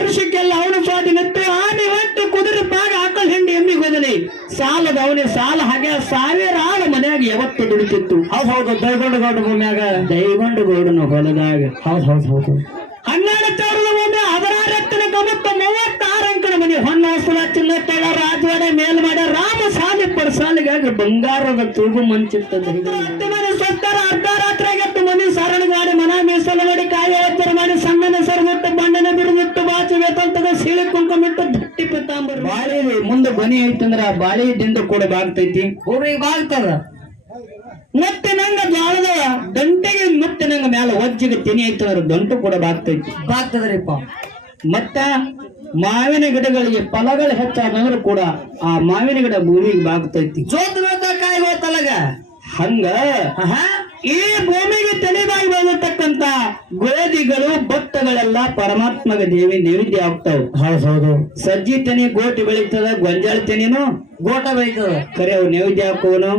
ಅರಿಶಕ್ಕೆಲ್ಲ ಅವನು ಸ್ವಾತಿ ನೆತ್ತು ಆನೆ ಹೊತ್ತು ಕುದುರೆ ಪಾಗ ಆಕಳ ಹೆಂಡಿ ಎಮ್ಮಿ ಹೋದನೆ. ಸಾಲದ ಅವನೇ ಸಾಲ ಹಾಗೆ ಸಾವಿರ ಆಳ ಮನ್ಯಾಗ ಯಾವತ್ತು ದುಡಿತಿತ್ತು. ಹೌದು ಹೌದು ದೈಗೊಂಡ ಗೌಡ ಭೂಮ್ಯಾಗ. ದೈಗೊಂಡು ಗೌಡನ ಹೊಲದಾಗ. ಹೌದು ಹೌದು ಹೌದು. ಹನ್ನೆರಡು ಸಾವಿರದ ಒಮ್ಮೆ ಹದಿನಾರು ಎತ್ತನ ಗಮತ್ತ ಮೂವತ್ತಾರು ಅಂಕಣ ಮನೆ. ಹೊನ್ನ ಹಸುಳ ಚಿನ್ನತ್ತಳ ರಾಜವಾಡೆ ಮೇಲ್ಮಾಡ ರಾಮ ಸಾಲಿ ಪರ್ಸಾಲಿಗಾಗಿ ಬಂಗಾರದ ತೂಗು ಮಂಚಿತ್ತ ಹತ್ತು ಮನೆ ಸತ್ತರ ಅರ್ಧ ರಾತ್ರಿಗೆತ್ತು ಮನೆ ಸರಳ ಗಾಡಿ ಮನ ಮೀಸಲು ಮಾಡಿ ಕಾಯ ಬಾಳಿ ಮುಂದೆ ಬನಿ ಐತಂದ್ರ ಬಾಳೆ ದಿಂದ ಕೂಡ ಬಾಗ್ತೈತಿ. ಭೂಮಿಗೆ ಬಾಗ್ತದ? ನಂಗ ಜ್ವಾಳದ ಮತ್ತೆ ನಂಗ ಮ್ಯಾಲ ಒಜ್ಜಿಗೆ ತೆನಿ ಐತಂದ್ರ ದಂಟು ಕೂಡ ಬಾಗ್ತೈತಿ. ಬಾಗ್ತದ್ರಿಪ್ಪ. ಮತ್ತ ಮಾವಿನ ಗಿಡಗಳಿಗೆ ಫಲಗಳು ಹೆಚ್ಚಾದಂದ್ರೂ ಕೂಡ ಆ ಮಾವಿನ ಗಿಡ ಭೂಮಿಗೆ ಬಾಗ್ತೈತಿ. ಜೋತ್ ಕಾಯಿ ಹೋತಲಗ ಹಂಗ ಈ ಭೂಮಿಗೆ ತಲೆದಾಗಿ ಬಂದಿರ್ತಕ್ಕಂತ ಗೋಧಿಗಳು ಭತ್ತಗಳೆಲ್ಲ ಪರಮಾತ್ಮಗ ದೇವಿ ನೈವೇದ್ಯ ಆಗ್ತಾವ. ಹೌದ್ ಹೌದು. ಸಜ್ಜಿ ತನಿ ಗೋಟಿ ಬೆಳೀತದ ಗೊಂಜಾಳ ತನಿನು ಗೋಟ ಬೆಳೀತದ. ಕರೆ ಅವ್ ನೈವೇದ್ಯ ಹಾಕುವನು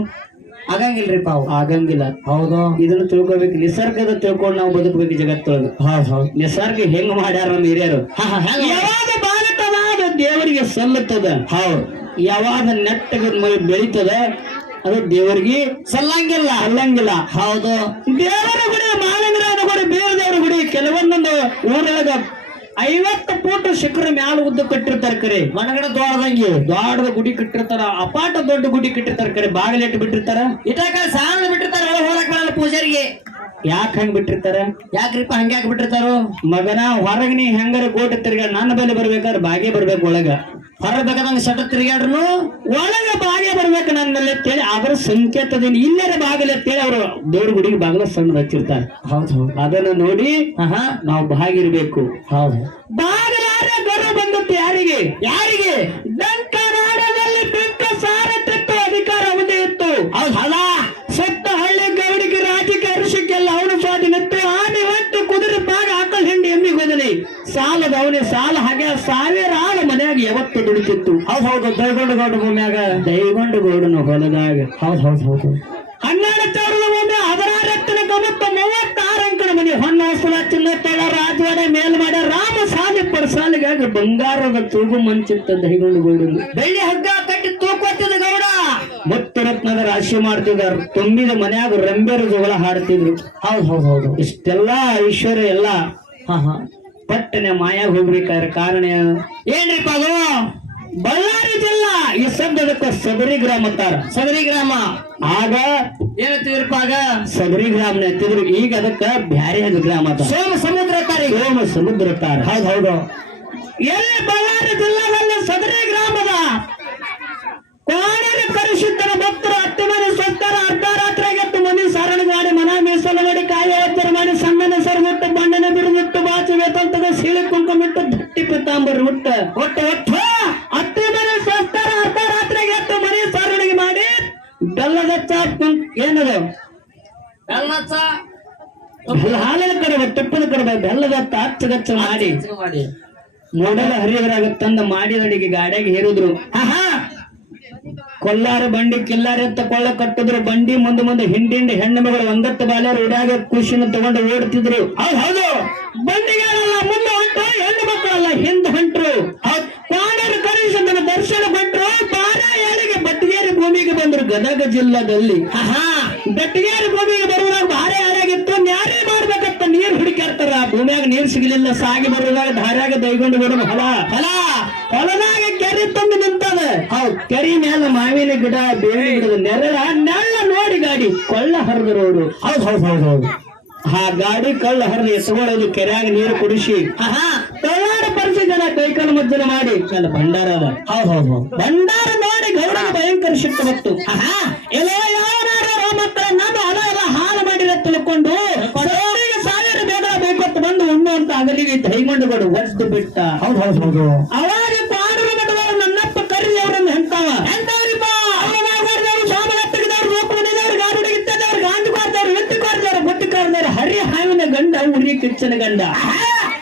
ಆಗಂಗಿಲ್ರಿಪ್ಪ ಪಾವ್. ಆಗಂಗಿಲ್ಲ. ಹೌದು. ಇದನ್ನ ತಿಳ್ಕೊಬೇಕು. ನಿಸರ್ಗದ ತಿಳ್ಕೊಂಡು ನಾವು ಬದುಕಬೇಕು ಜಗತ್ತೊಳಗ. ಹೌದ್ ಹೌದು. ನಿಸರ್ಗ ಹೆಂಗ್ ಮಾಡ್ಯಾರ ನಮ್ಮ ಹಿರಿಯರು? ಯಾವಾಗ ಬಾಗುತ್ತದ ದೇವರಿಗೆ ಸಲ್ಲುತ್ತದ? ಹೌದು. ಯಾವಾಗ ನೆಟ್ಟಗ ಬೆಳೀತದ? ಅದು ದೇವರಿಗೆ ಸಲ್ಲಂಗಿಲ್ಲ. ಅಲ್ಲಂಗಿಲ್ಲ ಹೌದು. ದೇವರ ಗುಡಿ ಮಾಲಿಂಗರಾದ ಗುಡಿ ಬೇರೆದವರ ಗುಡಿ ಕೆಲವೊಂದೊಂದು ಊರೊಳಗ ಐವತ್ತು ಫೂಟ್ ಶಿಖರ ಮ್ಯಾಲ ಉದ್ದ ಕಟ್ಟಿರ್ತಾರ ಕರೆ. ಮನಗಡ ದೊಡ್ಡದಂಗೆ ದೊಡ್ಡದ ಗುಡಿ ಕಟ್ಟಿರ್ತಾರ ಅಪಾಟ ದೊಡ್ಡ ಗುಡಿ ಕಟ್ಟಿರ್ತಾರ ಕರೆ. ಬಾಗಿಲಿಟ್ಟು ಬಿಟ್ಟಿರ್ತಾರ. ಇಟಾಕ ಸಾಲ ಬಿಟ್ಟಿರ್ತಾರ ಒಳಗೆ ಹೋಗಕ್ ಬರಲ್ಲ ಪೂಜಾರಿಗೆ. ಯಾಕೆ ಹಂಗ್ ಬಿಟ್ಟಿರ್ತಾರ? ಯಾಕ್ರಿಪ್ಪ ಹಂಗ್ಯಾಕ್ ಬಿಟ್ಟಿರ್ತಾರೋ? ಮಗನ ಹೊರಗ್ ನೀ ಹೆಂಗಾರ ಗೋಟ ತಿರ್ಗ ನನ್ನ ಬೆಲೆ ಬರ್ಬೇಕಾದ್ರೆ ಬಾಗೆ ಬರ್ಬೇಕು ಒಳಗ. ಹೊರ ಬೇಕಾದಂಗ ಶಟ ತಿರುಗಾಡ್ರು ಒಳಗ ಬಾಗೆ ಬರ್ಬೇಕು ನನ್ನಲ್ಲಿ ಅಂತೇಳಿ ಅದರ ಸಂಕೇತದಿಂದ ಇಲ್ಲರ ಬಾಗಿಲ ಅಂತೇಳಿ ಅವರು ದೇವ್ರ ಗುಡಿಗೆ ಬಾಗಿಲ ಸಣ್ಣ ಹಚ್ಚಿರ್ತಾರೆ. ಹೌದು ಹೌದ್. ಅದನ್ನ ನೋಡಿ ಹ ನಾವು ಬಾಗಿರ್ಬೇಕು. ಹೌದು. ಬಾಗಿಲಾರ ಗರು ಬಂದದ್ದು ಯಾರಿಗೆ? ಯಾರಿಗೆ? ಹೌದ್ ಹೌದು ದೈಗೊಂಡ ಗೌಡ ಭೂಮ್ಯಾಗ. ದೈಗೊಂಡು ಗೌಡನ ಹೊಲದಾಗ. ಹೌದ್ ಹೌದ್ ಹೌದು. ಹನ್ನೆರಡು ಸಾವಿರದ ಒಮ್ಮೆ ಹದಿನಾರು ರತ್ನ ಗಮತ್ತ ಮೂವತ್ತಾರು ಅಂಕಣ ಮನೆ ಹೊನ್ನ ಹಸುಳ ರಾಜವಾಡ ಮೇಲ್ ಮೇಲ್ಮಾಡ ರಾಮ ಸಾಲಿ ಪರ್ಸಾಲಿಗಾಗಿ ಬಂಗಾರದ ತೂಗು ಮಂಚಿತ್ತ ದೈಗೊಂಡು ಗೌಡನು ಬೆಳ್ಳಿ ಹಗ್ಗ ಕಟ್ಟಿ ತೂಕೊತ್ತಿದ ಗೌಡ. ರತ್ನದ ರಾಶಿ ಮಾಡ್ತಿದಾರ ತುಂಬಿದ ಮನ್ಯಾಗ ರಂಬೆರ ಜೋಗಳ ಹಾಡ್ತಿದ್ರು. ಹೌದ್ ಹೌದ್ ಹೌದು. ಇಷ್ಟೆಲ್ಲಾ ಐಶ್ವರ್ಯ ಎಲ್ಲ. ಹಾ ಹಾ. ಪಟ್ಟನೆ ಮಾಯಾಗ ಹೋಗ್ಬೇಕಾದ್ರೆ ಕಾರಣ ಏನು? ಏನ್ರಿಪ್ಪ ಅದು ಬಳ್ಳಾರಿ ಜಿಲ್ಲಾ ಈ ಶಬ್ದದಕ್ಕ ಸದರಿ ಗ್ರಾಮ ಅಂತಾರ. ಸದರಿ ಗ್ರಾಮ. ಆಗ ಏನಂತೀವ್ರಿಪ್ಪ ಪಾಗ? ಸದರಿ ಗ್ರಾಮ ಎತ್ತಿದ್ರು ಈಗ ಅದಕ್ಕ ಬ್ಯಾರೆ ಗ್ರಾಮ ಸೋಮ ಸಮುದ್ರ ತಾರಿ ಸೋಮ ಸಮುದ್ರ ತಾರ ಹೌದ್ ಹೌದು. ಎಲ್ಲಿ ಬಳ್ಳಾರಿ ಜಿಲ್ಲಾದಲ್ಲಿ ಸದರಿ ಗ್ರಾಮದ? ಕೋಣೆಗೆ ಪರಿಶುದ್ಧರ ಭಕ್ತರು ಬಣ್ಣನ ಬಾಚಿ ವೇತಂತದ ಸೀಳಿ ಕುಂಕುಮಿಟ್ಟು ದಟ್ಟಿ ಪಿತಾಂಬರ್ ಹುಟ್ಟ. ಹೊಟ್ಟೆ ಹೊಟ್ಟ ಹತ್ತು ಮನೆ ಸ್ವಸ್ಥರ ಅರ್ಧ ರಾತ್ರಿಗೆ ಎತ್ತು ಮನೆ ಸಾರಣಿಗೆ ಮಾಡಿ ಬೆಲ್ಲದ ಚಾ ಏನದ? ಹಾಲಿನ ಕಡೆ ತುಪ್ಪದ ಕಡೆ ಬೆಲ್ಲದ ಹಚ್ಚಗಚ್ಚ ಮಾಡಿ. ಮಾಡಿ. ಮೂಡಲ ಹರಿಯದ್ರಾಗ ತಂದ ಮಾಡಿದ ಅಡಿಗೆ ಗಾಡ್ಯಾಗ ಹೇರಿದ್ರು. ಆಹಾ! ಕೊಲ್ಲಾರ ಬಂಡಿ ಕಿಲ್ಲಾರ ಅಂತ ಕೊಳ್ಳ ಕಟ್ಟಿದ್ರು. ಬಂಡಿ ಮುಂದೆ ಮುಂದೆ ಹಿಂಡಿಂಡಿ ಹೆಣ್ಣು ಮಗಳು ಒಂದತ್ತು ಬಾಲ್ಯರು ಉಡ್ಯಾಗ ಖುಷಿನ ತಗೊಂಡು ಓಡ್ತಿದ್ರು. ಹೌದು ಬಂಡಿಗಾರಲ್ಲ ಮುಂದೆ ಹೊಂಟು ಹೆಣ್ಣು ಮಕ್ಕಳಲ್ಲ ಹಿಂದೆ ಹೊಂಟ್ರು. ಕ್ವಾಣರು ಕರೀಶನ ದರ್ಶನ ಕೊಟ್ರು. ಬಾರ ಏಳಿಗೆ ಬಟ್ಟಿಗೇರಿ ಭೂಮಿಗೆ ಬಂದ್ರು ಗದಗ ಜಿಲ್ಲಾದಲ್ಲಿ. ಆಹಾ. ಬಟ್ಟಿಗೇರಿ ಭೂಮಿಗೆ ಬರುವಾಗ ಭಾರಿ ಯಾರಾಗಿತ್ತು? ನ್ಯಾರೇ ಮಾಡ್ಬೇಕಂತ ನೀರು ಹುಡುಕಾಡ್ತಾರ ಭೂಮಿಯಾಗ ನೀರ್ ಸಿಗಲಿಲ್ಲ. ಸಾಗಿ ಬರುವಾಗ ದಾರ್ಯಾಗ ದೈಗೊಂಡು ಬಿಡೋದು ಹೊಲ ಹೊಲ ಹೊಲದಾಗ ಕೆರೆ ತಂದು ನಿಂತದ ಹೌದ್ ಕೆರೆ ಮ್ಯಾಲ ಮಾವಿನ ಗಿಡ ಬೇವಿನ ಗಿಡದ ನೆರಳ ನೆಲ್ಲ ನೋಡಿ ಗಾಡಿ ಕೊಳ್ಳ ಹರಿದ್ರು ಅವರು ಹೌದ್ ಹೌದ್ ಹೌದ್ ಹೌದು. ಆ ಗಾಡಿ ಕಳ್ಳ ಹರಿದು ಎಸಗೊಳ್ಳೋದು ಕೆರೆಯಾಗ ನೀರು ಕುಡಿಸಿ. ಆಹಾ. ಕಳ್ಳಾರ ಪರಿಸಿ ಜನ ಕೈಕಾಲು ಮಜ್ಜನ ಮಾಡಿ. ಅಲ್ಲ ಭಂಡಾರ ಹೌದ್ ಹೌದ್ ಹೌದ್. ಭಂಡಾರ ನೋಡಿ ಗೌಡನ ಭಯಂಕರ ಸಿಟ್ಟು ಬಂತು. ಆಹಾ. ಎಲ್ಲೋ ನನ್ನ ಹಣ ಎಲ್ಲ ಹಾಳು ಮಾಡಿ ತಿಳ್ಕೊಂಡು ಸಾವಿರ ಬೇಡ ಅಂತ ಬಂದು ಉಣ್ಣು ಅಂತ ಅಗಲಿಗೆ ದೈಗೊಂಡುಗಳು ಒದ್ದು ಬಿಟ್ಟ. ಹೌದ್ ಹೌದ್ ಹೌದು. ಅವಾಗ ಬುಟ್ಟಿ ಕಾರ್ದವ್ರು ಹರಿ ಹಾವಿನ ಗಂಡ ಉರಿ ಕಿಚ್ಚನ ಗಂಡ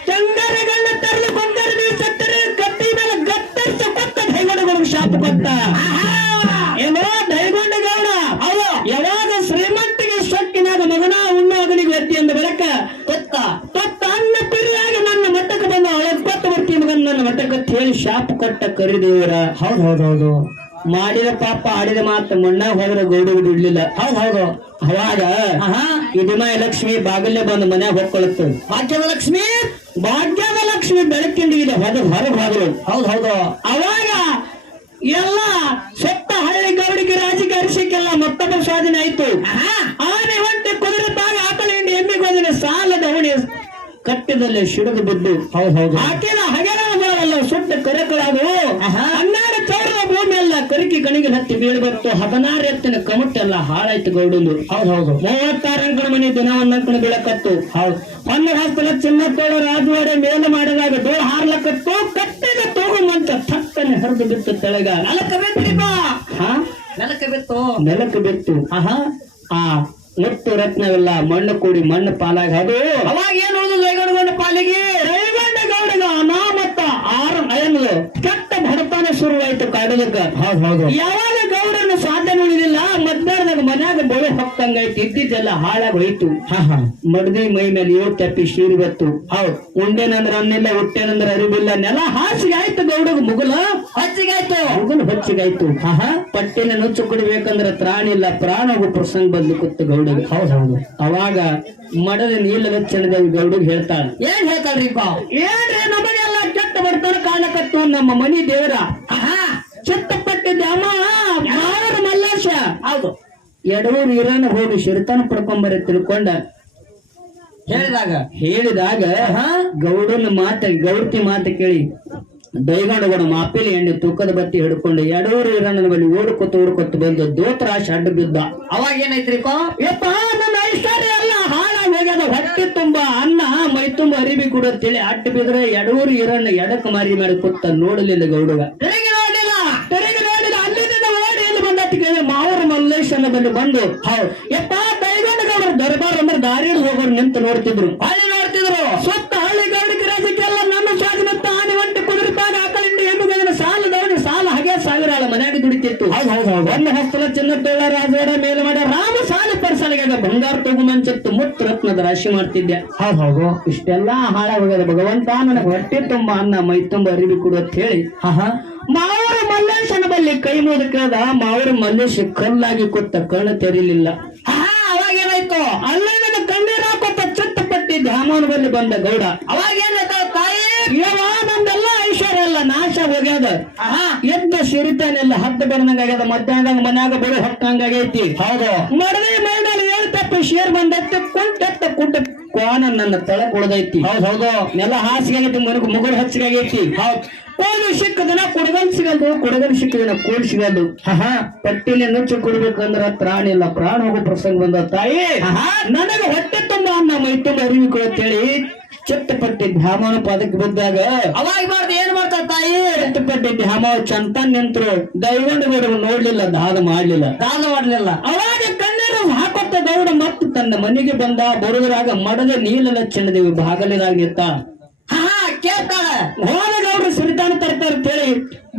ಚಂದರ ಗಂಡ ತರಲು ಬಂದರು ನೀವು ಸತ್ತರೆ ಕತ್ತಿ ಮೇಲೆ ಗತ್ತರಿಸ ಕೊತ್ತ ದೈಗೊಂಡುಗಳು ಶಾಪ ಕೊತ್ತ. ಏನೋ ದೈಗೊಂಡ ಗೌಡ ಅವ ಯಾವಾಗ ಶ್ರೀಮಂತಿಗೆ ಸೊಕ್ಕಿನಾಗ ಮಗನ ಉಣ್ಣ ಅಗಲಿಗೆ ವ್ಯಕ್ತಿ ಅಂದ ಬೆಳಕ ಕೊತ್ತ. ಕೊತ್ತ ಅನ್ನ ಪಿರಿಯಾಗಿ ನನ್ನ ಮಟ್ಟಕ್ಕೆ ಬಂದ ಅವಳ, ಕೊತ್ತ ಬರ್ತಿ ಮಗನ ನನ್ನ ಮಟ್ಟಕ್ಕೆ ಹೇಳಿ ಶಾಪ ಕೊಟ್ಟ ಕರಿದೇವರ. ಹೌದೌದೌದು ಹೌದ್ ಹೌದು. ಮಾಡಿದ ಪಾಪ ಆಡಿದ ಮಾತು ಮಣ್ಣಾಗ ಹೋದ್ರೆ ಗೌಡ ಬಿಡ್ಲಿಲ್ಲ ಹೌದ್ ಹೌದು. ಅವಾಗ ಇಡಿಮಾಯ ಲಕ್ಷ್ಮಿ ಬಾಗಿಲೇ ಬಂದು ಮನ್ಯಾಗ ಹೋಗ್ಕೊಳ್ಳುತ್ತೆ ಭಾಗ್ಯದ ಲಕ್ಷ್ಮಿ ಭಾಗ್ಯದ ಲಕ್ಷ್ಮಿ ಬೆಳಕಿಂಡಿಗಿದೆ ಹೊದ ಹೊರ ಹೋದ್ರು. ಹೌದ್ ಹೌದು. ಅವಾಗ ಎಲ್ಲ ಸೊತ್ತ ಹಳ್ಳಿ ಗೌಡಿಗೆ ರಾಜಕೀಯ ಅರಿಸಿಕೆಲ್ಲ ಮತ್ತೊಬ್ಬ ಸ್ವಾಧೀನ ಆಯ್ತು. ಆನೆ ಹೊಂಟೆ ಕುದುರೆ ಬಾಗ ಆಕಳ ಹಿಂಡಿ ಎಮ್ಮೆ ಸಾಲದ ಹೊಣೆ ಕಟ್ಟಿದಲ್ಲಿ ಶಿಡದು ಬಿದ್ದು ಹೌದ್ ಹೌದು. ಆಕೆನ ಹಗರಲ್ಲ ಸುಟ್ಟ ಕರಕಳಾದವು ಹನ್ನೆರಡು ಚೌರ ಭೂಮಿ ಎಲ್ಲ ಕರಿಕಿ ಕಣಿಗೆ ಹತ್ತಿ ಬೀಳು ಬಂತು ಹದಿನಾರು ಎತ್ತಿನ ಕಮುಟ್ಟೆಲ್ಲ ಹಾಳಾಯ್ತು ಗೌಡಂದು. ಹೌದ್ ಹೌದು. ಮೂವತ್ತಾರು ಅಂಕಣ ಮನೆ ದಿನ ಒಂದಂಕಣ ಬೀಳಕತ್ತು. ಹೌದು. ಒಂದು ಹಸ್ತಲ ಚಿನ್ನತ್ತೋಳ ರಾಜವಾಡೆ ಮೇಲೆ ಮಾಡಿದಾಗ ದೋ ಹಾರ್ಲಕತ್ತು ಕಟ್ಟಿದ ತೋಗುಮಂತ ಥಕ್ಕನೆ ಹರಿದು ಬಿತ್ತು ತೆಳಗ. ನೆಲಕ್ಕೆ ಬಿತ್ತು ಬಾ ಹಾ? ನೆಲಕ್ಕೆ ಬಿತ್ತು. ನೆಲಕ ಬಿತ್ತು. ಆಹಾ. ಆ ಮುತ್ತು ರತ್ನವೆಲ್ಲ ಮಣ್ಣು ಕೂಡಿ ಮಣ್ಣು ಪಾಲಾಗ ಅದು ಅವಾಗ ಏನು ಉಳಿದು ದೈಗಡಗೊಂಡ ಪಾಲಿಗೆ? ಏನು ಕೆಟ್ಟ ಬಡತನ ಶುರುವಾಯ್ತು ಕಾಡಲಿಕ್ಕ ಹೌದ್ ಹೌದು. ಯಾವಾಗ ಗೌಡನ ಸಾಧನೆ ಉಳಿದಿಲ್ಲ ಮಧ್ಯಾಹ್ನದಾಗ ಮನ್ಯಾಗ ಬೆಳೆ ಹೊಕ್ಕಂಗೈತಿ ಇದ್ದಿದ್ದೆಲ್ಲ ಹಾಳಾಗಿ ಹೋಯ್ತು ಹಾ ಹಾ. ಮಡ್ದಿ ಮೈ ಮೇಲೆ ಯೋ ತಪ್ಪಿ ಶೀರಿ ಹೌದು ಹೌದ್. ಉಂಡೇನಂದ್ರ ಅನ್ನಿಲ್ಲ ಹುಟ್ಟೇನಂದ್ರ ಅರಿವಿಲ್ಲ ನೆಲ ಹಾಸಿಗೆ ಆಯ್ತು ಗೌಡಗ ಮುಗುಲ. ಹಚ್ಚಿಗಾಯ್ತು. ಮುಗುಲ್ ಹಚ್ಚಿಗಾಯ್ತು. ಹಾ ಪಟ್ಟಿನ ನುಚ್ಚು ಕುಡಿಬೇಕಂದ್ರ ತ್ರಾಣಿ ಇಲ್ಲ ಪ್ರಾಣ ಹೋಗು ಪ್ರಸಂಗ ಬಂದು ಕೂತು ಗೌಡಗ. ಹೌದ್ ಹೌದು. ಅವಾಗ ಮಡದ ನೀಲದ ಚಣದೇವಿ ಗೌಡಗ್ ಹೇಳ್ತಾಳ ಏನ್ ಹೇಳ್ತಾಳ್ರಿಪ್ಪ ಏನ್ರಿ ನಮಗೆಲ್ಲ ಕೆಟ್ಟ ಬಡ್ತಾನ ಕಾಣಕತ್ತು ನಮ್ಮ ಮನಿ ದೇವರ. ಆಹಾ. ಚಿತ್ತಪಟ್ಟಿದ್ದ ಅಮ್ಮ ಮಾವರ ಮಲ್ಲಾಶ. ಹೌದು. ಎಡವೂರು ಇರಾನ ಹೋಗಿ ಶಿರತನ ಪಡ್ಕೊಂಬರಿ ತಿಳ್ಕೊಂಡ. ಹೇಳಿದಾಗ? ಹೇಳಿದಾಗ ಗೌಡನ ಮಾತ ಗೌಡತಿ ಮಾತ ಕೇಳಿ. ದೈಗೊಂಡಗಡ ಮಾಪಿಲಿ ಎಣ್ಣೆ ತೂಕದ ಬತ್ತಿ ಹಿಡ್ಕೊಂಡು ಎಡವೂರು ಇರಾನನ ಬಳಿ ಓಡ್ಕೊತ ಓಡ್ಕೊತ ಬಂದು ದೋತ್ರ ಅಡ್ಡ ಬಿದ್ದ. ಅವಾಗ ಏನೈತ್ರಿಪ್ಪ ಯಪ್ಪ ನನ್ನ ಐಶ್ವರ್ಯ! ಹೊಟ್ಟೆ ತುಂಬಾ ಅನ್ನ ಮೈ ತುಂಬ ಅರಿವಿ ಕೂಡ ಅಂತೇಳಿ ಅಡ್ಡ ಬಿದ್ರೆ ಎಡೂರು ಇರಣ್ಣ ಎಡಕ್ ಮಾರಿ ಮಾಡಿ ಕೂತ ನೋಡಲಿಲ್ಲ ಗೌಡಗ. ತೆರಿಗೆ ತೆರೆಗೆ ಅಲ್ಲಿಂದ ಓಡಿ ಎಲ್ಲಿ ಬಂದ ಕೇಳಿ ಮಾವರ ಮಲ್ಲೇಶನ ಬಂದು ಹೌದು. ಎಪ್ಪ ದೈಗೊಂಡ ಗೌಡರು ದರ್ಬಾರ್ ಅಂದ್ರೆ ದಾರಿಯಲ್ಲಿ ಹೋಗೋರು ನಿಂತು ನೋಡ್ತಿದ್ರು. ಅಲ್ಲಿ ನೋಡ್ತಿದ್ರು. ಸುತ್ತ ಒಂದು ಹಸ್ತಲ ಚಿನ್ನತ್ತೋಳ ರಾಜವಾಡ ಮೇಲೆ ಮಾಡ ರಾಮ ಸಾಲ ಪರ್ಸಲಿಗೆ ಬಂಗಾರ ತಗು ಮಂಚತ್ತು ಮುತ್ತು ರತ್ನದ ರಾಶಿ ಮಾಡ್ತಿದ್ದೆ. ಹೌದ್ ಇಷ್ಟೆಲ್ಲಾ ಹಾಳಾಗೋಗ್ಯದ ಭಗವಂತ ನನಗೆ ಹೊಟ್ಟೆ ತುಂಬ ಅನ್ನ ಮೈ ತುಂಬ ಅರಿವಿ ಕೊಡು ಅಂತ ಹೇಳಿ ಮಾವರ ಮಲ್ಲೇಶನ ಬಲ್ಲಿ ಕೈ ಮುದುಕದ ಮಾವರ ಮಲ್ಲೇಶ ಕಲ್ಲಾಗಿ ಕೊತ್ತ ಕಣ್ಣು ತೆರಿಲಿಲ್ಲ. ಅವಾಗ ಏನಾಯ್ತು ಅಲ್ಲಿಂದ ಕಣ್ಣೀರ ಹಾಕೋತ ಚಿತ್ತಪಟ್ಟಿ ಧ್ಯಾಮನ ಬಲ್ಲಿ ಬಂದ ಗೌಡ. ಅವಾಗ ಏನಾಯ್ತು ತಾಯಿ ಇವ ನಂದೆಲ್ಲ ಐಶ್ವರ್ಯ ಎಲ್ಲ ಆಹಾ ಎದ್ದ ಸಿರಿತಾನೆಲ್ಲ ಹತ್ತು ಬರ್ದಂಗ ಆಗ್ಯದ. ಮಧ್ಯಾಹ್ನದಾಗ ಮನ್ಯಾಗ ಬೆಳೆ ಹತ್ತಂಗ ಹೌದು. ಮಡವೆ ಏಳು ತಪ್ಪು ಶೇರ್ ಬಂದೈತಿ ಕುಂಟತ್ತ ಕುಂಟ ಕ್ವಾನ ನನ್ನ ತಳಕ್ ಉಳ್ದೈತಿ ಹೌದು ಹೌದು. ನೆಲ ಹಾಸಿಗೆ ಆಗೈತಿ ಮನಗ ಮುಗುಳು ಹಚ್ಚಿಗಾಗೈತಿ ಹೌದ್. ಕೋಲು ಸಿಕ್ಕದನ ಕುಡಗಲ್ ಸಿಗಲ್ದು ಕುಡಗಲ್ ಸಿಕ್ಕದನ ಕೋಲ್ ಸಿಗಲ್ದು. ಹಹ ಪಟ್ಟಿನ ನುಚ್ಚು ಕೊಡ್ಬೇಕಂದ್ರ ಪ್ರಾಣ ಇಲ್ಲ ಪ್ರಾಣ ಹೋಗೋ ಪ್ರಸಂಗ ಬಂದ ತಾಯಿ. ನನಗ ಹೊಟ್ಟೆ ತುಂಬ ಅನ್ನ ಮೈ ತುಂಬ ಅರಿವಿ ಚಿತ್ತಪಟ್ಟಿ ಧ್ಯಾಮನ ಪದಕ್ಕೆ ಬಿದ್ದಾಗ ಅವಾಗ ಮಾಡ್ದೆ ಏನ್ ಮಾಡ್ತಾ ತಾಯಿ? ಚಿಟ್ಟಪಟ್ಟಿ ಧ್ಯಾಮ ಚಂತ ನಿಂತರು ದೈವಂಡ ನೋಡ್ಲಿಲ್ಲ ದಾದ ಮಾಡ್ಲಿಲ್ಲ. ದಾನ ಮಾಡ್ಲಿಲ್ಲ. ಅವಾಗ ಕಣ್ಣೀರು ಹಾಕೊತ್ತ ಗೌಡ ಮತ್ತು ತನ್ನ ಮನೆಗೆ ಬಂದ ಬರುದ್ರಾಗ ಮಡದ ನೀಲಲ ಚಿನ್ನದೇವಿ ಬಾಗಲಿದಾಗ ನಿಂತ ಹಾ ಕೇಳ್ತಾಳ. ಹೋದ ಗೌಡ್ರು ಸುರಿತಾನ ತರ್ತಾರ ಅಂತೇಳಿ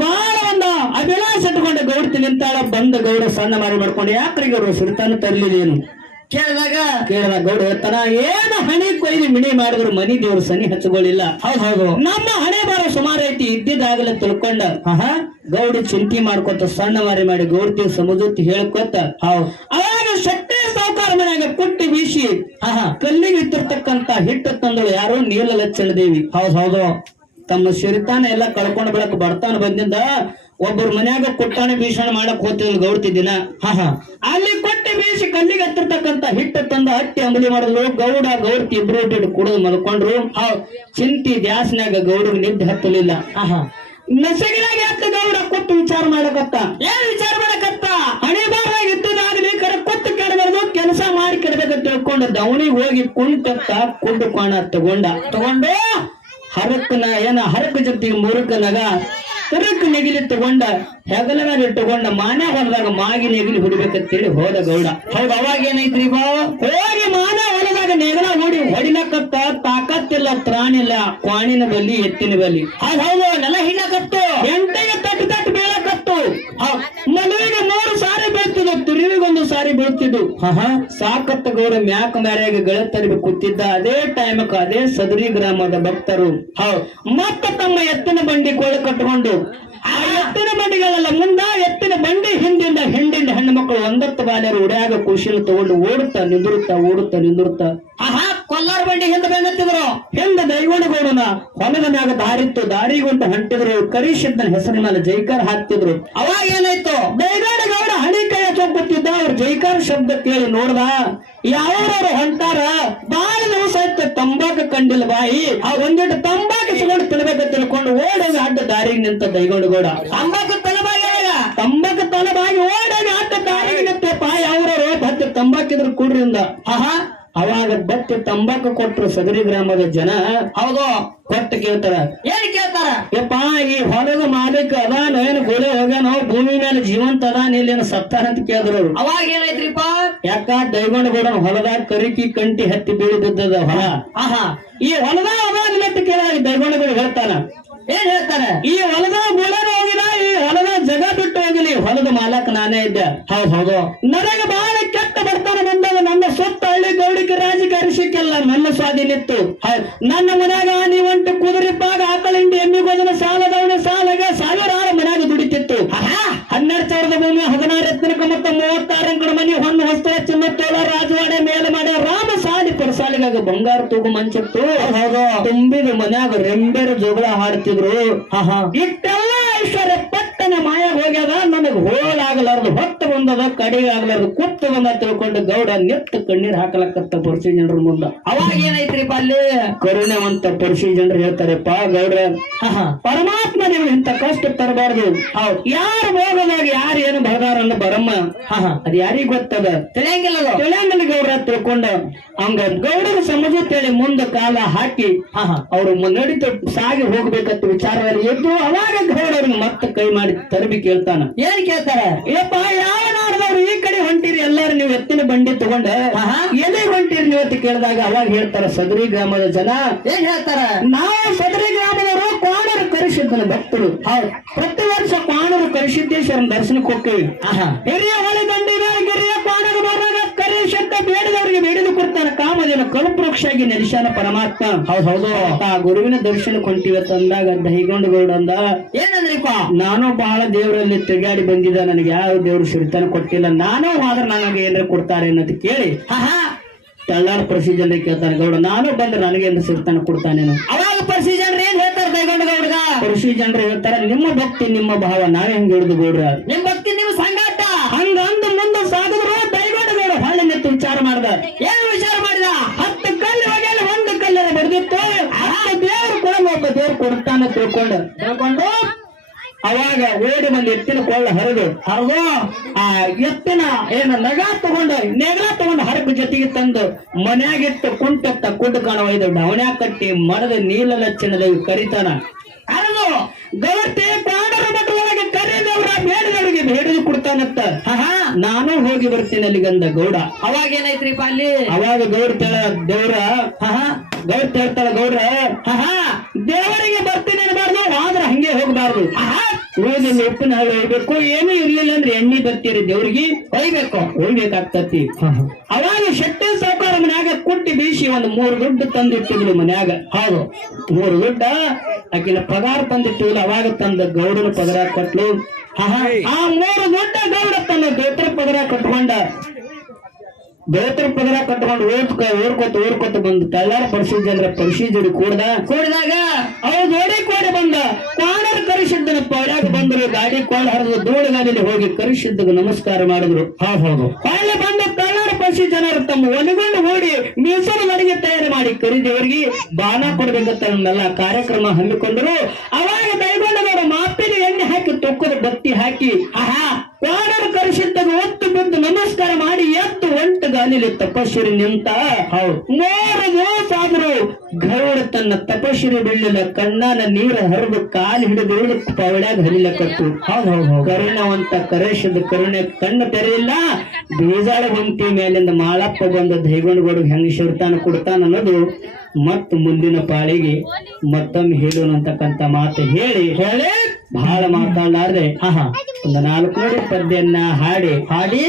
ಬಹಳ ಒಂದ ಅಭಿಲಾಷ ಇಟ್ಕೊಂಡ ಗೌಡ್ತಿ ನಿಂತಾಳ ಬಂದ ಗೌಡ ಸಣ್ಣ ಮಾರಿ ಮಾಡ್ಕೊಂಡು ಯಾಕ್ರಿ ಸುರಿತಾನ ತರ್ಲಿಲ್ಲ ತರ್ಲಿದೇನು ಕೇಳಿದಾಗ ಕೇಳಿದ ಗೌಡ ಹೇಳ್ತಾನ ಏನು ಹಣೆ ಕೊಯ್ದು ಮಿಣಿ ಮಾಡಿದ್ರು ಮನಿ ದೇವ್ರ ಸನಿ ಹಚ್ಚಗಳಿಲ್ಲ. ಹೌದ್ ಹೌದು. ನಮ್ಮ ಹಣೆ ಬಾರ ಸುಮಾರು ಐತಿ ಇದ್ದಿದ್ದಾಗಲೇ ತಿಳ್ಕೊಂಡ. ಆಹಾ. ಗೌಡಿ ಚಿಂತಿ ಮಾಡ್ಕೊತ ಸಣ್ಣ ಮಾರಿ ಮಾಡಿ ಗೌಡ್ತಿ ಸಮುದ್ರತಿ ಹೇಳ್ಕೊತ. ಹೌದು. ಅವಾಗ ಶಕ್ತಿ ಸಾವುಕಾರ ಮನ್ಯಾಗ ಕುಟ್ಟಿ ಬೀಸಿ ಆಹಾ. ಕಲ್ಲಿಗೆ ಇಟ್ಟಿರ್ತಕ್ಕಂತ ಹಿಟ್ಟು ತಂದಳು ಯಾರೋ ನೀಲ ಲಚ್ಚಳ ದೇವಿ ಹೌದು. ತಮ್ಮ ಸಿರಿತಾನ ಎಲ್ಲ ಕಳ್ಕೊಂಡು ಬೆಳಕ್ ಬರ್ತಾನ ಬಂದಿಂದ ಒಬ್ಬರು ಮನ್ಯಾಗ ಕೊಟ್ಟಾಣೆ ಭೀಷಣ ಮಾಡಕ್ ಹೋಗ್ತಿದ್ರು ಗೌಡ್ತಿ ಆಹಾ ಅಲ್ಲಿ ಕೊಟ್ಟಿ ಬೀಸಿ ಕಲ್ಲಿಗೆ ಹತ್ತಿರ್ತಕ್ಕಂತ ಹಿಟ್ಟು ತಂದ ಹತ್ತಿ ಅಂಬಲಿ ಮಾಡಿದ್ರು ಗೌಡ, ಗೌಡ್ತಿ ಇಬ್ರು ಇಟ್ಟು ಕುಡಿದು ಮಲ್ಕೊಂಡ್ರು. ಹಾ, ಚಿಂತಿ ದ್ಯಾಸ್ನ್ಯಾಗ ಗೌಡಗ್ ನಿದ್ದೆ ಹತ್ತಲಿಲ್ಲ. ಆಹಾ ನಸಗಿನಾಗ ಎತ್ತ ಗೌಡ ಕೊಟ್ಟು ವಿಚಾರ ಮಾಡಕತ್ತ? ಏನ್ ವಿಚಾರ ಮಾಡಕತ್ತ? ಹಣೆ ಬಾರಾಗ ಇದ್ದದಾಗಲಿ ಕರೆ ಕೊತ್ತು ಕೆಡಬಾರ್ದು. ಕೆಲಸ ಮಾಡಿ ಕೆಡಬೇಕಂತ ತಿಳ್ಕೊಂಡು ದವಣಿಗೆ ಹೋಗಿ ಕುಂಟತ್ತ ಕುಂಡು ಕೋಣ ತಗೊಂಡ. ತಗೊಂಡು ಹರಕನ ಏನ ಹರಕ ಜೊತೆಗೆ ಮುರುಕನಾಗ ಕರಕ್ ನೆಗಿಲಿ ತಗೊಂಡ ಹೆಗಲ ಮೇಲೆ ಇಟ್ಟುಕೊಂಡ ಮಾನ ಹೊಲದಾಗ ಮಾಗಿ ನೆಗಿಲಿ ಹೊಡಿಬೇಕಂತೇಳಿ ಹೋದ ಗೌಡ. ಹೌದು, ಅವಾಗ ಏನೈತ್ರಿ ಬಾ ಹೋಗಿ ಮಾನ ಹೊಲದಾಗ ನೆಗಲ ಹೊಡಿ, ಹೊಡಿಲಕತ್ತ, ತಾಕತ್ತಿಲ್ಲ, ತ್ರಾಣಿಲ್ಲ, ಕ್ವಾಣಿನ ಬಲಿ ಎತ್ತಿನ ಬಲಿ ಹೌದ್ ನೆಲ ಹಿಡಕತ್ತು ಸಾಕತ್ತ ಗೌಡ ಮ್ಯಾಕ ಮ್ಯಾರ್ಯಾಗ ಗೆಳೆತರಿ ಕೂತಿದ್ದ ಅದೇ ಟೈಮಕ್ಕ ಅದೇ ಸದರಿ ಗ್ರಾಮದ ಭಕ್ತರು. ಹೌ ಮತ್ತ ತಮ್ಮ ಎತ್ತಿನ ಬಂಡಿ ಕೋಳಿ ಕಟ್ಕೊಂಡು, ಆ ಎತ್ತಿನ ಬಂಡಿಗಳೆಲ್ಲ, ಮುಂದ ಎತ್ತಿನ ಬಂಡಿ ಹಿಂದಿಂದ ಹಿಂಡಿಂದ ಹೆಣ್ಣು ಮಕ್ಕಳು ಒಂದತ್ತು ಬಾಲ್ಯರು ಉಡ್ಯಾಗ ಕುಶಿಲ್ ತಗೊಂಡು ಓಡುತ್ತಾ, ನಿಂದಿರುತ್ತಾ, ಓಡುತ್ತ, ನಿಂದಿರುತ್ತಾ. ಆಹಾ, ಕೊಲ್ಲಾರ ಬಂಡಿ ಹಿಂದೆ ಬೆನ್ನತ್ತಿದ್ರು ದೈವನ ಗೌಡನ ಹೊಲದ ಮ್ಯಾಗ ದಾರಿತ್ತು, ದಾರಿಗೊಂಡು ಹಂಟಿದ್ರು ಕರಿಶಿದ್ದನ ಹೆಸರಿನ ಜೈಕಾರ ಹಾಕ್ತಿದ್ರು. ಅವಾಗ ಏನಾಯ್ತು? ದೈವನಗೌಡ ಹಣಿ ಕೈ ಕೂತಿದ್ದ ಅವ್ರ ಜೈಕಾರ ಶಬ್ದ ಕೇಳಿ ನೋಡ್ದ? ಯಾವ್ರವ್ರು ಹೊಂಟಾರ? ಬಾಳ ದಿವಸ ಆಯ್ತು ತಂಬಾಕು ಕಂಡಿಲ್ಲ ಬಾಯಿ. ಆ ಒಂದಿಟ್ಟು ತಂಬಾಕು ಸಿಗೊಂಡು ತಿನ್ಬೇಕ ತಿಳ್ಕೊಂಡು ಓಡೋಗಿ ಅಡ್ಡ ದಾರಿಗೆ ನಿಂತ ದೈವನಗೌಡ ತಂಬಾಕು ತಲಬಾಗ ತಂಬಾಕು ತಲಬಾಗಿ ಓಡೋಗಿ ಅಡ್ಡ ದಾರಿಗೆ ನಿಂತಪ್ಪ ಯಾವ್ರವ್ರು ಭತ್ತ ತಂಬಾಕಿದ್ರು ಕೂಡ್ರಿಂದ. ಆಹಾ. ಅವಾಗ ಬತ್ತಿ ತಂಬಾಕು ಕೊಟ್ಟರು ಸದರಿ ಗ್ರಾಮದ ಜನ ಹೌದು ಕೊಟ್ಟ ಕೇಳ್ತಾರ. ಏನ್ ಕೇಳ್ತಾರ? ಯಪ್ಪ ಈ ಹೊಲದ ಮಾಲೀಕ ಅದಾನ ಏನು ಗೋಳೆ ಹೋಗ್ಯಾನ ಭೂಮಿ ಮೇಲೆ ಜೀವಂತ ಅದಾನ ಇಲ್ಲಿ ಸತ್ತಾರ ಅಂತ ಕೇಳಿದ್ರು. ಅವಾಗ ಏನಾಯ್ತ್ರಿಪ್ಪ ಯಾಕ ದೈಗೊಂಡಗೌಡನ ಹೊಲದಾಗ ಕರಿಕಿ ಕಂಟಿ ಹತ್ತಿ ಬೀಳಿದ್ದದ ಹೊಲ. ಆಹಾ. ಈ ಹೊಲದಾಗ ಅದಾನ ಅಂತ ದೈಗೊಂಡ ಬೇಡ ಹೇಳ್ತಾನ. ಏನ್ ಹೇಳ್ತಾರೆ? ಈ ಹೊಲದ ಗೋಳನ ಹೋಗಿಲ್ಲ ಈ ಹೊಲದ ಜಗ ಬಿಟ್ಟು ಹೋಗಿಲ್ಲ ಹೊಲದ ಮಾಲಕ್ ನಾನೇ ಇದ್ದೆ. ಹೌದು ಹೌದು. ನನಗೆ ಬಹಳ ಬರ್ತಾನೆ ಬಂದಾಗ ನನ್ನ ಸೊತ್ತ ಹಳ್ಳಿ ಗೌಡಿಕ ರಾಜಕಾರಿ ಸಿಕ್ಕಿಲ್ಲ. ನನ್ನ ಸ್ವಾಧೀನ ಇತ್ತು. ನನ್ನ ಮನ್ಯಾಗ ನೀವಂಟು ಕುದುರಿಪ್ಪಾಗ ಆಕಳಿಂಡಿ ಎಮ್ಮಿ ಗೋದನ ಸಾಲದವನ ಸಾಲಗೆ ಸಾವಿರಾರು ಮನ್ಯಾಗ ದುಡಿತಿತ್ತು. ಹನ್ನೆರಡು ಸಾವಿರದ ಭೂಮಿ ಹದಿನಾರು ಎತ್ತನಕ ಮತ್ತ ಮೂವತ್ತಾರು ಅಂಕಡ ಮನೆ ಹೊನ್ನು ಹೊಸ್ತ ಚಿನ್ನ ತೋಳ ರಾಜವಾಡೆ ಮೇಲೆ ಮಾಡಿ ರಾಮ ಸಾಲಿ ಪರಸಾಲಿಗಾಗ ಬಂಗಾರ ತೂಗು ಮಂಚಿತ್ತು ತುಂಬಿದ ಮನ್ಯಾಗ ರೆಂಬೆರ ಜೋಗಳ ಹಾಡ್ತಿದ್ರು. ಇಟ್ಟೆಲ್ಲ ಐಶ್ವರ್ಯ ಪಟ್ಟನ ಮಾಯಾಗ ಹೋಗ್ಯದ. ನನಗೆ ಹೋಲಾಗಲಾರ್ದು ಬಂದದ ಕಡೆಗೆ ಆಗ್ಲಾರ್ದು ಕುತ್ತು ಬಂದ ತಿಳ್ಕೊಂಡು ಗೌಡ ನೆತ್ತ ಕಣ್ಣೀರ್ ಹಾಕಲಕ್ಕತ್ತ ಪರ್ಸಿ ಜನರ ಮುಂದ. ಅವಾಗ ಏನೈತ್ರಿ ಅಲ್ಲಿ? ಕರುಣವಂತ ಪರ್ಸಿ ಜನರು ಹೇಳ್ತಾರೆಪ್ಪ ಗೌಡ್ರ ಗೌಡ ಪರಮಾತ್ಮ ನೀವು ಇಂತ ಕಷ್ಟ ತರಬಾರ್ದು. ಯಾರು ಹೋಗದಾಗ ಯಾರು ಏನು ಬರದಾರನ್ನ ಬರಮ್ಮ. ಆಹಾ ಅದ್ ಯಾರಿಗ್ ಗೊತ್ತದ? ತಿಳಿಯಂಗಿಲ್ಲ ಅದು. ತಿಳಿಯಂಗಲಿ ಗೌಡ್ರ ತಿಳ್ಕೊಂಡ. ಹಂಗ ಗೌಡರ ಸಮಜುತ್ತೇಳಿ ಮುಂದ ಕಾಲ ಹಾಕಿ ಅವರು ನಡೀತ ಸಾಗಿ ಹೋಗ್ಬೇಕಂತ ವಿಚಾರದಲ್ಲಿ ಎದ್ದು ಅವಾಗ ಗೌಡರನ್ನು ಮತ್ತೆ ಕೈ ಮಾಡಿ ತರಬಿ ಕೇಳ್ತಾನ. ಏನ್ ಕೇಳ್ತಾರ? ಏಪ್ಪ ಯಾವ ಎತ್ತಿನ ಬಂಡಿ ತಗೊಂಡ. ಎಲ್ಲಿ ಹೊಂಟಿರಿ ನೀವು ಅಂತ ಕೇಳಿದಾಗ ಅವಾಗ ಹೇಳ್ತಾರ ಸದರಿ ಗ್ರಾಮದ ಜನ. ಏನ್ ಹೇಳ್ತಾರ? ನಾವು ಸದರಿ ಗ್ರಾಮದವರು ಕ್ವಾಣರು ಕರೆಸಿದ್ದನ ಭಕ್ತರು. ಪ್ರತಿ ವರ್ಷ ಕ್ವಾಣರು ಕರಿಸಿದ್ದೇಶ್ವರನ ದರ್ಶನಕ್ಕೆ ಹೋಗ್ತೇವೆ. ಹಿರಿಯ ಹೊಳೆ ದಂಡಿಗ ಬೇಡದವರಿಗೆ ಬೇಡಲು ಕೊಡ್ತಾನೆ. ಕಾಮದೇನ ಕಲ್ಪವೃಕ್ಷಾಗಿ ನರಿಶಾನ ಪರಮಾತ್ಮ. ಹೌದ್ ಹೌದು. ಆ ಗುರುವಿನ ದರ್ಶನ ಹೊಂಟಿವ ತಂದಾಗ ದೈಗೊಂಡು ಗೌಡ ಅಂದ ಏನಂದ್ರಿಪ್ಪ? ನಾನು ಬಹಳ ದೇವರಲ್ಲಿ ತಿರುಗಾಡಿ ಬಂದಿದ್ದ. ನನಗೆ ಯಾವ ದೇವರು ಸಿರಿತನ ಕೊಟ್ಟಿಲ್ಲ. ನಾನು ಆದ್ರೆ ನನಗೆ ಏನಾರ ಕೊಡ್ತಾರೆ ಅನ್ನೋದು ಕೇಳಿ. ತಳ್ಳಾರ ಪ್ರೊಸೀಜರ್ ಕೇಳ್ತಾನೆ ಗೌಡ ನಾನು ಬಂದ್ರೆ ನನಗೆ ಏನು ಸಿರಿತನ ಕೊಡ್ತಾನೇನು ಅವಾಗ ಪರಿಸ್ಥಿತಿ ಏನ್ ಹೇಳ್ತಾರೆ ದೈಗೊಂಡ ಗೌಡ ಜನರು ಹೇಳ್ತಾರೆ ನಿಮ್ಮ ಭಕ್ತಿ ನಿಮ್ಮ ಭಾವ ನಾವೇ ಹೆಂಗ್ ಹಿಡಿದು ಗೌಡ್ರ. ನಿಮ್ ಭಕ್ತಿ ನಿಮ್ ಸಂಗಾಟ. ಹಂಗ ಅಂದ ಮುಂದೆ ಮಾಡ್ದ ಏನ್ ವಿಚಾರ ಮಾಡಿದ? ಹತ್ತು ಕಲ್ಲು ಹೋಗ್ಯಾಲ ಒಂದು ಕಲ್ಲರ ಬಡ್ದಿತ್ತು ದೇವ್ರು ಕೊಡ ಒಬ್ಬ ದೇವ್ರು ಕೊಡ್ತಾನ ತಿಳ್ಕೊಂಡು. ತಿಳ್ಕೊಂಡು ಅವಾಗ ಓಡಿ ಬಂದು ಎತ್ತಿನ ಕೊಳ್ಳ ಹರಿದು ಹರಿದು ಆ ಎತ್ತಿನ ಏನ ನಗ ತಗೊಂಡು ನೆಗಲ ತಗೊಂಡು ಹರಕು ಜೊತೆಗೆ ತಂದು ಮನ್ಯಾಗಿಟ್ಟು ಕುಂಟತ್ತ ಕುಂಟು ಕಾಣುವ ಇದು ಡವಣ್ಯಾಗ ಕಟ್ಟಿ ಮರದ ನೀಲ ಲಕ್ಷಣದ ಕರಿತಾನ. ಹರಿದು ಗೌರ್ತಿ ಬೇಡದವರಿಗೆ ಬೇಡದು ಕೊಡ್ತಾನತ್ತ ಹಾ ನಾನು ಹೋಗಿ ಬರ್ತೀನಿ ಅಲ್ಲಿಗಂದ ಗೌಡ. ಅವಾಗ ಏನಾಯ್ತ್ರಿಪ್ಪ ಅಲ್ಲಿ? ಅವಾಗ ಗೌಡ ತಳ ದೇವ್ರ ಹಾ ಗೌಡ ಹೇಳ್ತಾಳ ಗೌಡ್ರ ಹಾ ದೇವರಿಗೆ ಬರ್ತೀನಿ ಅನ್ಬಾರ್ದು ಆದ್ರೆ ಹಂಗೆ ಹೋಗ್ಬಾರ್ದು. ಹೋಗಿ ಉಪ್ಪಿನ ನಾಳೆ ಹೋಗ್ಬೇಕು ಏನೂ ಇರ್ಲಿಲ್ಲ ಅಂದ್ರೆ ಎಣ್ಣೆ ಬರ್ತೀರಿ ದೇವ್ರಿಗೆ? ಒಯ್ಬೇಕು ಹೋಗ್ಬೇಕಾಗ್ತತಿ. ಅವಾಗ ಶೆಟ್ಟ ಸಾವುಕಾರ ಮನ್ಯಾಗ ಕುಟ್ಟಿ ಬೀಸಿ ಒಂದು ಮೂರು ದುಡ್ಡು ತಂದಿಟ್ಟಿದ್ಲು ಮನ್ಯಾಗ. ಹೌದು. ಮೂರು ದುಡ್ಡ ಆಕಿನ ಪಗಾರ ತಂದಿಟ್ಟಿದ್ಲು ಅವಾಗ ತಂದ ಗೌಡನ ಪಗಾರ ಕೊಟ್ಲು. ಆ ಮೂರು ದೊಡ್ಡ ಗೌಡ ತನ್ನ ದೋತ್ರ ಪದರ ಕಟ್ಕೊಂಡ. ದೋತ್ರ ಪದರ ಕಟ್ಕೊಂಡು ಓದ್ಕ ಓಡ್ಕೊತ ಓಡ್ಕೊತ ಬಂದು ತಳ್ಳಾರ ಪರಿಶೀಲ್ ಅಂದ್ರೆ ಪರಿಶೀಲ್ ಕೂಡ್ದ? ಕೂಡಿದಾಗ? ಅವ್ ಜೋಡಿ ಕೋಡಿ ಬಂದ. ಕಾಣರ್ ಕರಿಸಿದ್ದನ ಪೌಡ್ಯಾಗ ಬಂದ್ರು ಗಾಡಿ ಕೋಳ ಹರಿದು ಧೂಳು ಗಾಡಿಯಲ್ಲಿ ಹೋಗಿ ಕರಿಸಿದ್ದಕ್ಕೆ ನಮಸ್ಕಾರ ಮಾಡಿದ್ರು. ಹಾ ಹೌದು. ಪಸಿ ಜನರು ತಮ್ಮ ಒಲಿಗೊಂಡು ಓಡಿ ಮೀಸಲು ಅಡಿಗೆ ತಯಾರು ಮಾಡಿ ಕರಿದೇವರಿಗೆ ಬಾಣ ಕೊಡಬೇಕಂತ ನಮ್ಮೆಲ್ಲ ಕಾರ್ಯಕ್ರಮ ಹಮ್ಮಿಕೊಂಡರು. ಅವಾಗ ದೈಗೊಂಡವರು ಮಾಪಿನ ಎಣ್ಣೆ ಹಾಕಿ ತೊಕ್ಕದ ಬತ್ತಿ ಹಾಕಿ ಆಹಾ ಕಾಣರು ಕರೆಸಿದ್ದಾಗ ಒತ್ತು ಬಿದ್ದು ನಮಸ್ಕಾರ ಮಾಡಿ ಎತ್ತು ಒಂಟು ಗಾಲಿಲಿ ತಪಸ್ಸುರಿ ನಿಂತ ಹೌದು. ಗರುಡ ತನ್ನ ತಪಶಿರಿ ಬೀಳಲಿಲ್ಲ ಕಣ್ಣಾನ ನೀರ ಹರಿದು ಕಾಲು ಹಿಡಿದು ಪವಳ್ಯಾಗ ಹರಿಲಕತ್ತು ಹೌದು ಹೌದು ಕರುಣವಂತ ಕರೇಶದ ಕರುಣೆ ಕಣ್ಣು ತೆರೆಯಿಲ್ಲ. ಬೇಜಾಳ ಹೊಂತಿ ಮೇಲಿಂದ ಮಾಳಪ್ಪ ಬಂದ ದೈಗೊಂಡ್ಗೋಡು ಹೆಂಗ್ ಶಿರ್ತಾನ ಕೊಡ್ತಾನ ಅನ್ನೋದು ಮತ್ತ ಮುಂದಿನ ಪಾಳಿಗೆ ಮತ್ತೊಮ್ಮೆ ಹೇಳೋಣ ಅಂತಕ್ಕಂತ ಮಾತು ಹೇಳಿ. ಹೇಳಿ. ಬಹಳ ಮಾತಾಡಲಾರ್ದೆ. ಆಹಾ ಒಂದು ನಾಲ್ಕು ಪದ್ಯನ್ನ ಹಾಡಿ. ಹಾಡಿ.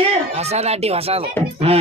ಹಾ.